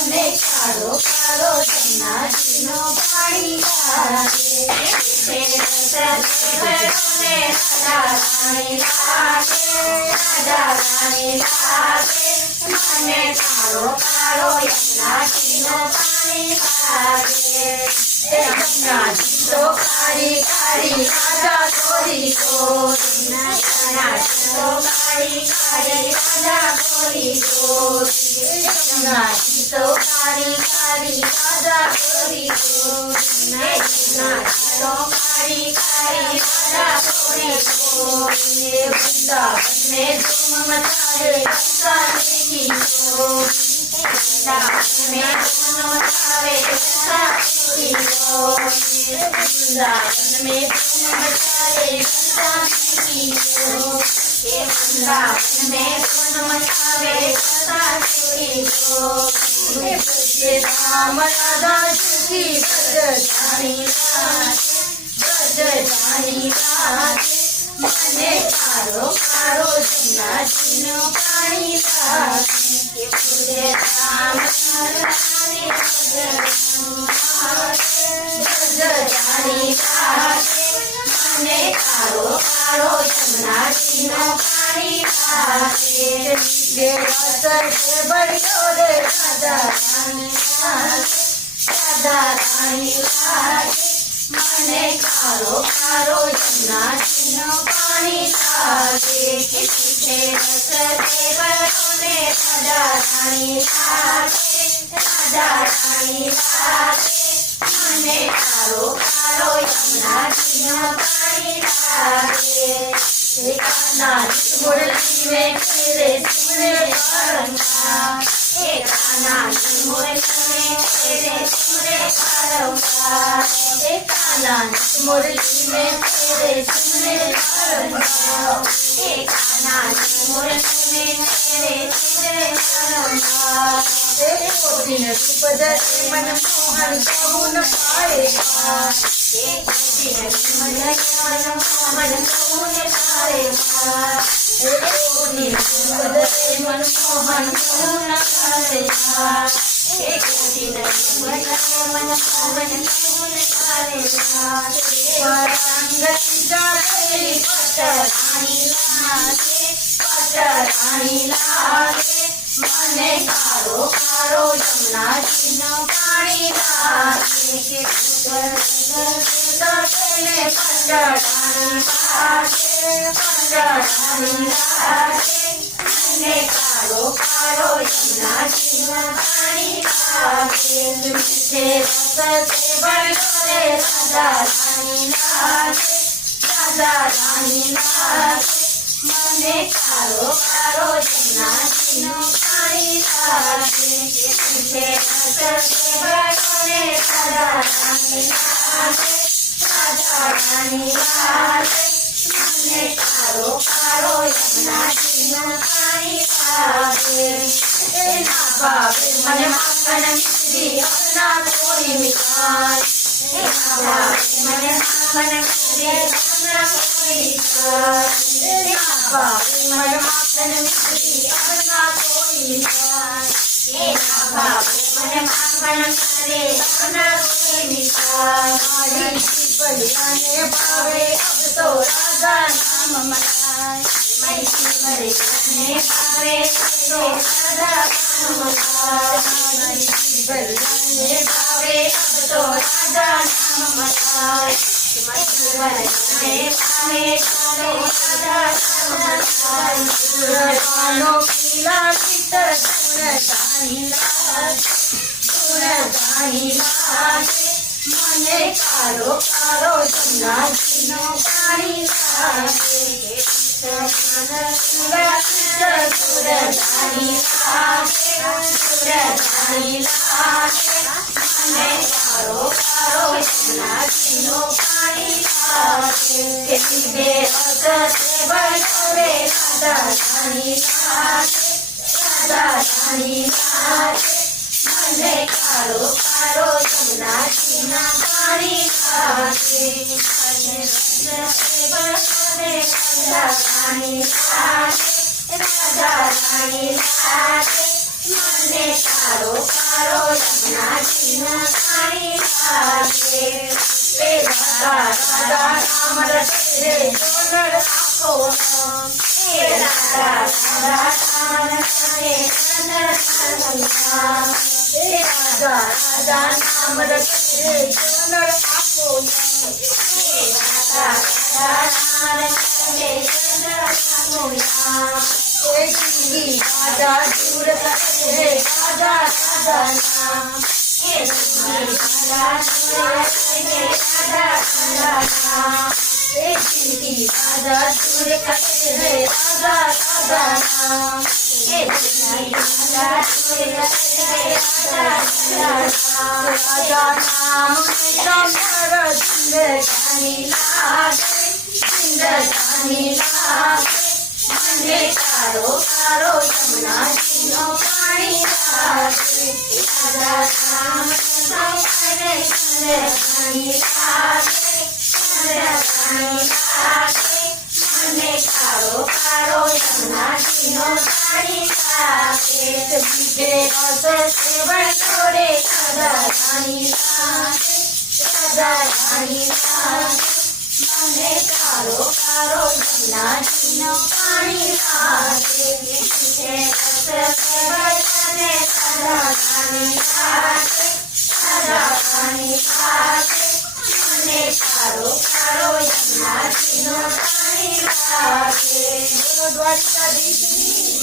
મને કાળો કાળો જમનાજીનો પાણી લાગે રાધા રાણી લાગે મને કાળો કાળો યમુનાજીનો પાણી લાગે યમુનાજી તો કાળી કાળી રાધા ગોરી ગોરી યમુનાજી તો કાળી કાળી રાધા ગોરી ગોરી યમુનાજી તો કાળી કાળી રાધા ગોરી ગોરી યમુનાજી તો કાળી કાળી રાધા ગોરી ગોરી वृंदावन में धूम मचाए कंसाने की गोरी वृंदावन में धूम मचाए कंसाने की गोरी वृंदावन में धूम मचाए कंसाने की गोरी वृंदावन में धूम मचाए कंसाने की गोरी बजे राम राधा जी की बजरानी लागे મને કાળો કાળો જમનાજીનો પાણી લાગે પૂજે રામ રાણી બજરાની લાગે મને કાળો કાળો જમનાજીનો પાણી લાગે નીચે રસ છે બળ્યો રે રાધા રાણી લાગે મને કાળો કાળો જમનાજીનો પાણી લાગે કે પીછે રસ દેવરોને રાધા રાણી લાગે મને કાળો કાળો જમનાજીનો પાણી લાગે કાનાજી મુરલી में तेरे सुने पारंगा कानाजी मुरली में तेरे सुने पारंगा कानाजी मुरली में तेरे सुने पारंगा कानाजी मुरली में तेरे सुने पारंगा दिन रूप धरे मन मोहन कहूँ न पाएगा दिन मन मोहन कहूँ न पाएगा दिन रूप धरे मन मोहन कहूँ न पाएगा दिन मन मोहन कहूँ न पाएगा रंग जाए पटरानी लागे મને કાળો કાળો જમનાજીનો પાણી લાગે કે પટરાની લાગે મને કાળો કાળો જમનાજીનો પાણી લાગે મીઠે રસ છે બળ્યો રે રાધા રાણી લાગે મને કાળો કાળો જમનાજીનો પાણી લાગે કે રસ છે બળ્યો રે રાધા રાણી લાગે મને કાળો કાળો જમનાજીનો પાણી લાગે એના ભાવે મને માખણ મિશ્રી અપના કોઈ મિઠાઈ એના ભાવે મને માખણ મિશ્રી અપના કોઈ મિઠાઈ એના ભાવે મને માખણ મિશ્રી અપના કોઈ મિઠાઈ એના ભાવે મને માખણ મિશ્રી અપના કોઈ મિઠાઈ મારી જીવલિયાને ભાવે અબ તો રાધા નામ મનાય મારી જીવલિયાને ભાવે અબ તો રાધા નામ મનાય મારી જીવલિયાને ભાવે અબ તો રાધા નામ મનાય મારી જીવલિયાને ભાવે અબ તો રાધા નામ મનાય સુરતાનો પીલા ચિત્ત સુરતાની લાગે મને કાળો કાળો જમનાજીનો પાણી લાગે સુરતાની લાગે પાણી લાગે મને કારો કારો યમુનાજીનું પાણી લાગે કેટલી બેહસ છે બળોરે રાધા રાણી લાગે મને કારો કારો યમુનાજીના પાણી લાગે મને રાધા રાણી લાગે રાધા રાણી લાગે મને કારો કારો યમુનાજીના પાણી લાગે એ રાધા રાધા નામ રટે જોનર આખો એ રાધા રાધા નામ રટે જોનર આખો એ રાધા રાધા નામ રટે જોનર આખો એ રાધા રાધા નામ રટે જોનર આખો એ જિંદગી રાધા દૂર કરે રાધા રાધા નામ એ જિંદગી રાધા દૂર કરે રાધા રાધા નામ એ જિંદગી રાધા દૂર કરે રાધા રાધા નામ એ જિંદગી રાધા દૂર કરે રાધા રાધા નામ રાધા નામ જમર જિંદગાની લાગે જિંદગાની લાગે મને કારો કારો યમુનાજીનો પાણી લાગે રાધા નામ જમર જિંદગાની લાગે જિંદગાની લાગે મને કારો કારો યમુનાજીનો પાણી લાગે જીભે રસ છે બળોરે રાધા રાણી લાગે રાધા રાણી લાગે મને કારો કારો યમુનાજીનો પાણી લાગે જીભે રસ છે બળોરે રાધા રાણી લાગે રાધા રાણી લાગે મને કારો કારો યમુનાજીનો પાણી લાગે બોલો દ્વારકાધીશની